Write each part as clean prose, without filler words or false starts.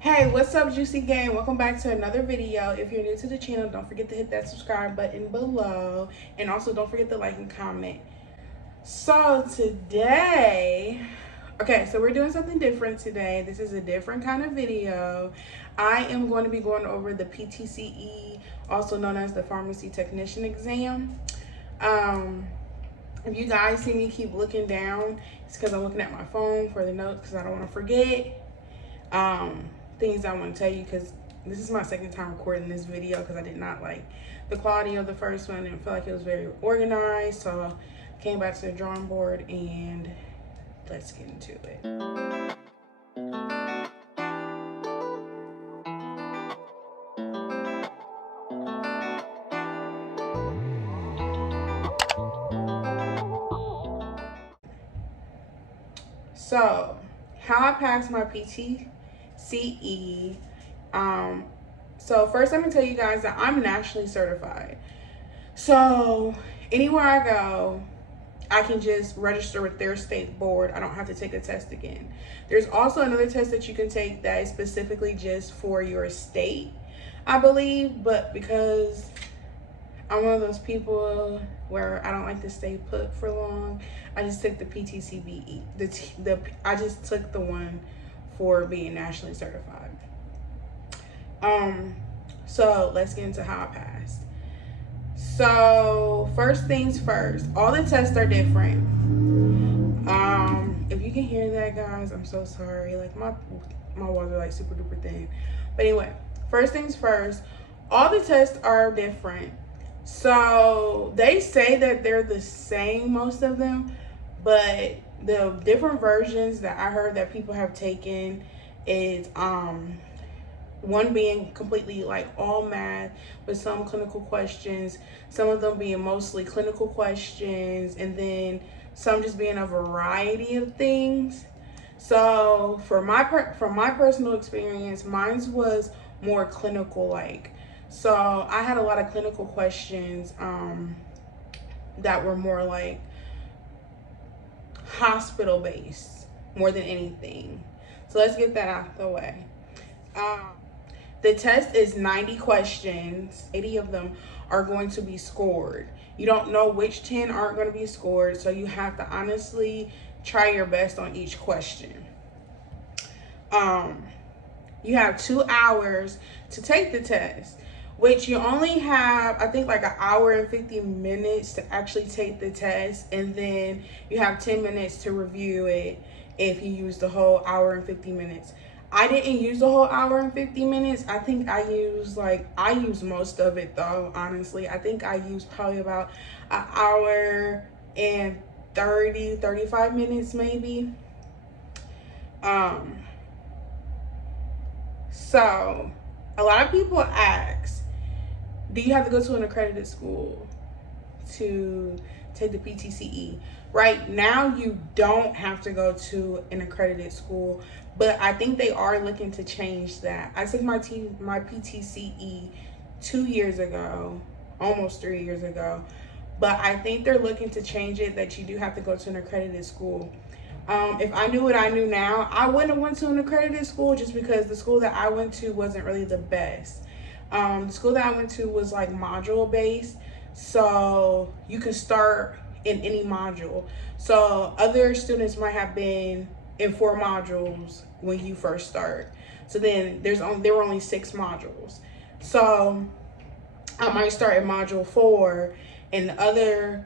Hey, what's up, Juicy Gang? Welcome back to another video. If you're new to the channel, don't forget to hit that subscribe button below, and also don't forget to like and comment. So today, so we're doing something different today. This is a different kind of video. I am going to be going over the PTCE, also known as the pharmacy technician exam. If you guys see me keep looking down, it's because I'm looking at my phone for the notes because I don't want to forget things I want to tell you, because this is my second time recording this video because I did not like the quality of the first one and feel like it was very organized. So I came back to the drawing board and let's get into it. So how I passed my PTCE. So first I'm gonna tell you guys that I'm nationally certified. So anywhere I go, I can just register with their state board. I don't have to take a test again. There's also another test that you can take that is specifically just for your state, I believe, but because I'm one of those people where I don't like to stay put for long, I just took the PTCB. I just took the one for being nationally certified. So let's get into how I passed. So first things first, all the tests are different. If you can hear that, guys, I'm so sorry. Like my walls are like super duper thin. But anyway, first things first, all the tests are different. So they say that they're the same, most of them, but the different versions that I heard that people have taken is one being completely like all math with some clinical questions, some of them being mostly clinical questions, and then some just being a variety of things. So from my personal experience, mine was more clinical like. So I had a lot of clinical questions that were more like hospital based more than anything. So let's get that out the way. The test is 90 questions. 80 of them are going to be scored. You don't know which 10 aren't going to be scored, so you have to honestly try your best on each question. You have 2 hours to take the test, which you only have, I think, like an hour and 50 minutes to actually take the test, and then you have 10 minutes to review it if you use the whole hour and 50 minutes. I didn't use the whole hour and 50 minutes. I think I used most of it though, honestly. I think I used probably about an hour and 35 minutes maybe. So a lot of people ask, do you have to go to an accredited school to take the PTCE? Right now, you don't have to go to an accredited school, but I think they are looking to change that. I took my PTCE 2 years ago, almost 3 years ago, but I think they're looking to change it that you do have to go to an accredited school. If I knew what I knew now, I wouldn't have went to an accredited school, just because the school that I went to wasn't really the best. The school that I went to was like module based, so you can start in any module. So other students might have been in 4 modules when you first start. So then there were only 6 modules. So I might start in module 4, and the other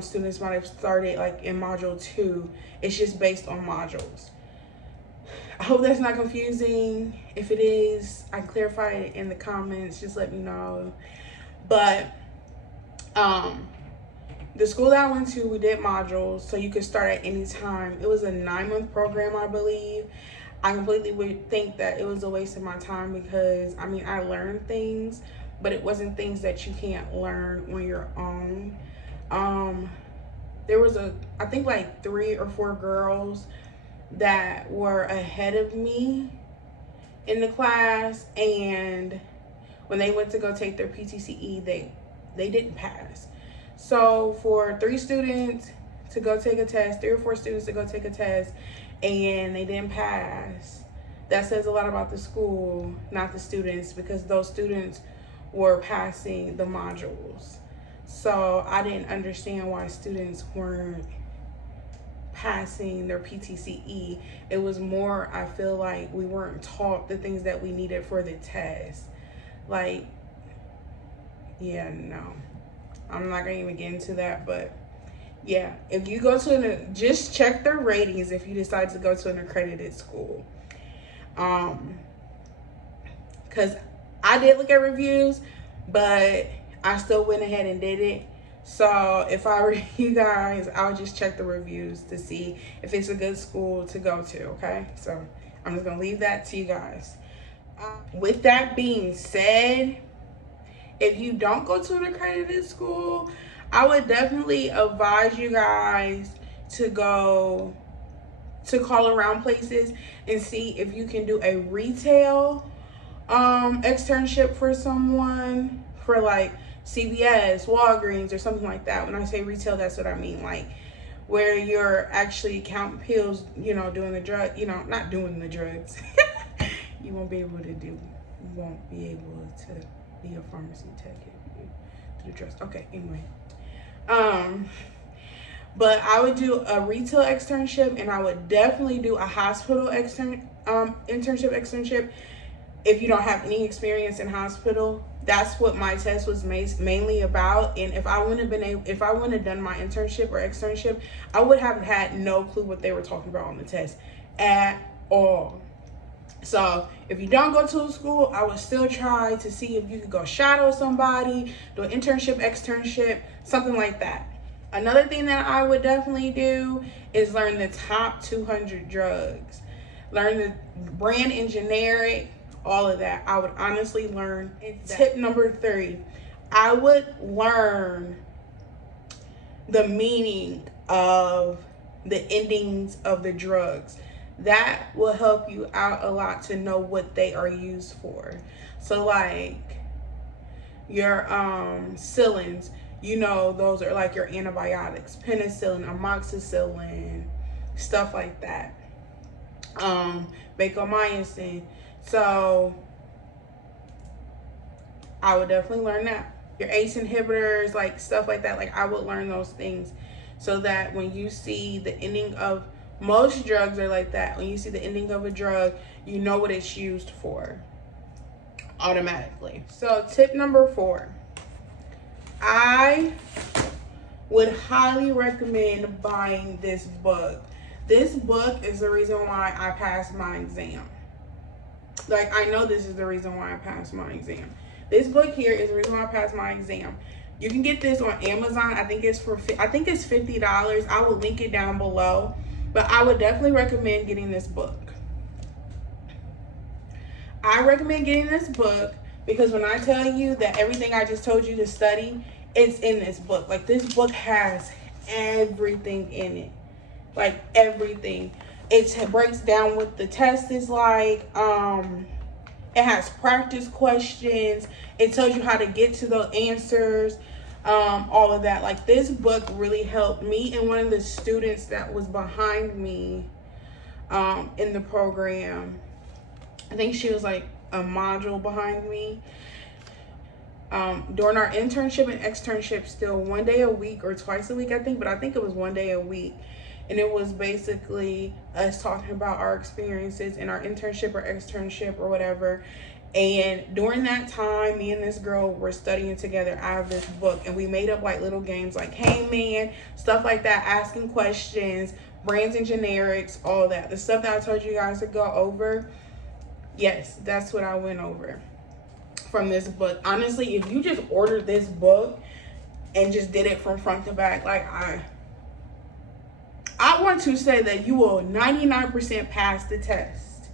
students might have started like in module 2. It's just based on modules. I hope that's not confusing. If it is, I can clarify it in the comments. Just let me know. But the school that I went to, we did modules, so you could start at any time. It was a 9-month program, I believe. I completely would think that it was a waste of my time because, I mean, I learned things, but it wasn't things that you can't learn on your own. There was I think like 3 or 4 girls that were ahead of me in the class, and when they went to go take their PTCE, they didn't pass. So for 3 students to go take a test, 3 or 4 students to go take a test, and they didn't pass, that says a lot about the school, not the students, because those students were passing the modules. So I didn't understand why students weren't passing their PTCE. It was more, I feel like we weren't taught the things that we needed for the test. Like, yeah, no, I'm not gonna even get into that, but yeah, if you go to just check their ratings if you decide to go to an accredited school. Because I did look at reviews, but I still went ahead and did it. So if I were you guys, I would just check the reviews to see if it's a good school to go to, okay? So I'm just gonna leave that to you guys. With that being said, if you don't go to an accredited school, I would definitely advise you guys to go to call around places and see if you can do a retail externship for someone, for like CVS, Walgreens, or something like that. When I say retail, that's what I mean, like where you're actually counting pills, you know, doing the drug, you know, not doing the drugs. You won't be able to be a pharmacy tech if you do the drugs. Okay, anyway. But I would do a retail externship, and I would definitely do a hospital internship if you don't have any experience in hospital. That's what my test was mainly about. And if I wouldn't have done my internship or externship, I would have had no clue what they were talking about on the test at all. So if you don't go to a school, I would still try to see if you could go shadow somebody, do an internship, externship, something like that. Another thing that I would definitely do is learn the top 200 drugs. Learn the brand and generic, all of that. I would honestly learn. Tip number 3, I would learn the meaning of the endings of the drugs. That will help you out a lot to know what they are used for. So like your Cillins, you know, those are like your antibiotics, penicillin, amoxicillin, stuff like that. Vancomycin. So I would definitely learn that. Your ACE inhibitors, like stuff like that, like I would learn those things so that when you see the ending of, most drugs are like that, when you see the ending of a drug, you know what it's used for automatically. So tip number 4, I would highly recommend buying this book. This book is the reason why I passed my exam. Like, I know this is the reason why I passed my exam. This book here is the reason why I passed my exam. You can get this on Amazon. I think it's $50. I will link it down below. But I would definitely recommend getting this book. I recommend getting this book because when I tell you that everything I just told you to study, it's in this book. Like, this book has everything in it. Like, everything. It breaks down what the test is like. It has practice questions. It tells you how to get to the answers. All of that. Like, this book really helped me and one of the students that was behind me in the program. I think she was like a module behind me. During our internship and externship, still one day a week or twice a week, I think, but I think it was one day a week. And it was basically us talking about our experiences in our internship or externship or whatever. And during that time, me and this girl were studying together out of this book, and we made up like little games like Hangman, stuff like that, asking questions, brands and generics, all that. The stuff that I told you guys to go over, yes, that's what I went over from this book. Honestly, if you just ordered this book and just did it from front to back, like I want to say that you will 99% pass the test.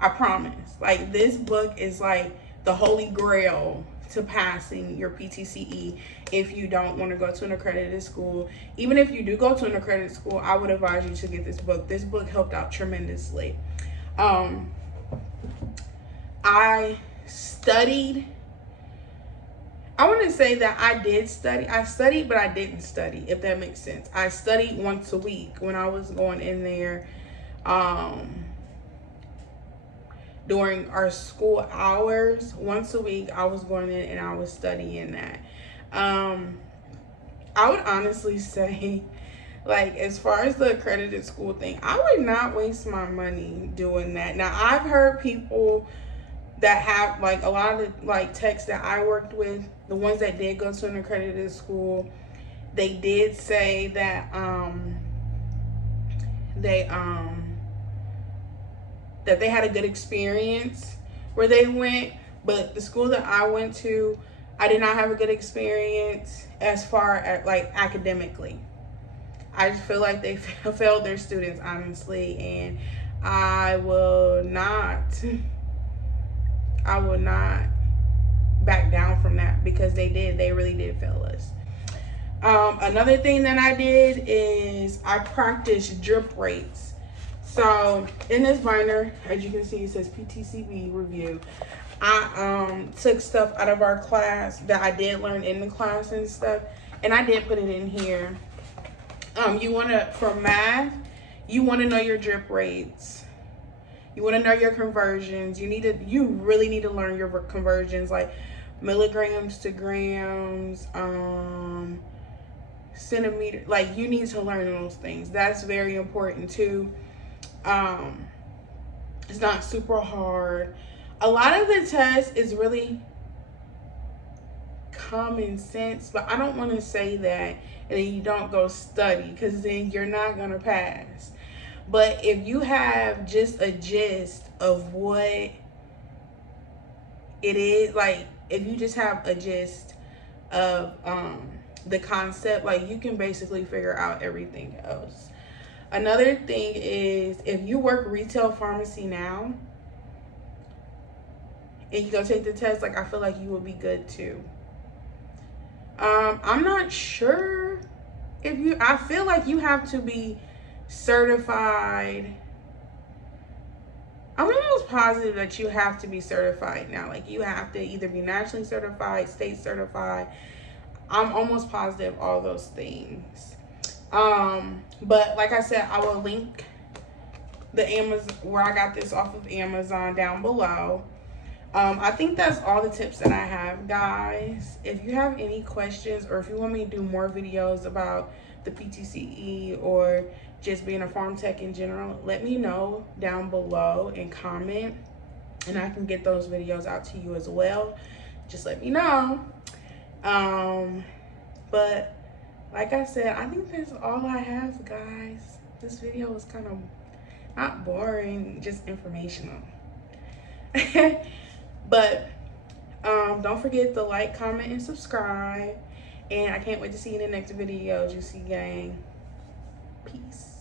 I promise. Like, this book is like the holy grail to passing your PTCE if you don't want to go to an accredited school. Even if you do go to an accredited school, I would advise you to get this book. This book helped out tremendously. I studied. I want to say that I did study. I studied, but I didn't study, if that makes sense. I studied once a week when I was going in there. during our school hours. Once a week, I was going in and I was studying that. I would honestly say, like, as far as the accredited school thing, I would not waste my money doing that. Now, I've heard people that have, like, a lot of the, like, techs that I worked with, the ones that did go to an accredited school, they did say that they that they had a good experience where they went. But the school that I went to, I did not have a good experience as far as, like, academically. I just feel like they failed their students, honestly, and I will not back down from that, because they really did fail us. Another thing that I did is I practiced drip rates. So in this binder, as you can see, it says PTCB review. I took stuff out of our class that I did learn in the class and stuff, and I did put it in here. You want to, for math, you want to know your drip rates. You want to know your conversions. You really need to learn your conversions, like milligrams to grams, centimeter. Like, you need to learn those things. That's very important too. It's not super hard. A lot of the test is really common sense, but I don't want to say that and then you don't go study, because then you're not going to pass. But if you have just a gist of what it is, like, if you just have a gist of the concept, like, you can basically figure out everything else. Another thing is, if you work retail pharmacy now and you go take the test, like, I feel like you will be good too. I'm not sure if I feel like you have to be certified. I'm almost positive that you have to be certified now. Like, you have to either be nationally certified, state certified. I'm almost positive all those things. But like I said, I will link the Amazon, where I got this off of Amazon, down below. I think that's all the tips that I have, guys. If you have any questions, or if you want me to do more videos about the PTCE or just being a farm tech in general, let me know down below and comment, and I can get those videos out to you as well. Just let me know. But like I said, I think that's all I have, guys. This video was kind of not boring, just informational. But don't forget to like, comment, and subscribe. And I can't wait to see you in the next video, Juicy Gang. Peace.